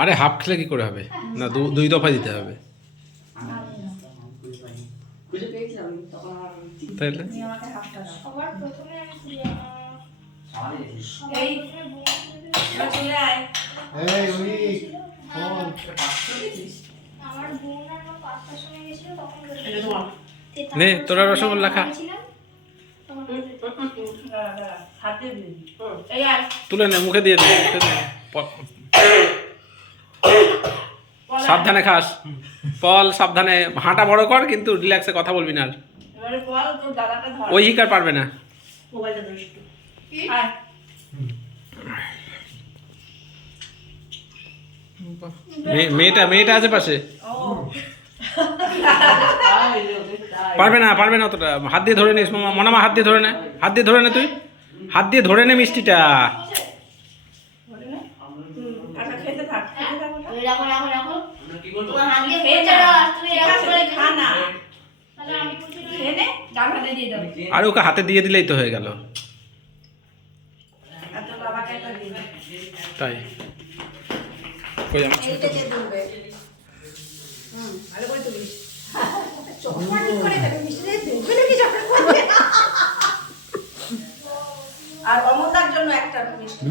আরে হাফ খেলে কি করে হবে? না দুই দফা দিতে হবে। তাহলে নে তোরা রসগোল্লা খা। তুলে নে, মুখে দিয়ে দে, মুখে দে। সাবধানে খাস পল, সাবধানে। হাঁটা বড় কর, কিন্তু রিল্যাক্সে কথা বলবি না। ওই হিকার পারবে না। মেয়েটা আছে পাশে। পারবে না অতটা। হাত দিয়ে ধরে নিস মনামা, হাত দিয়ে ধরে নে, হাত দিয়ে ধরে নে, তুই হাত দিয়ে ধরে নে মিষ্টিটা। আর ওকে হাতে দিয়ে দিলেই তো হয়ে গেল। তাই আর অমরদার জন্য একটা মিষ্টি।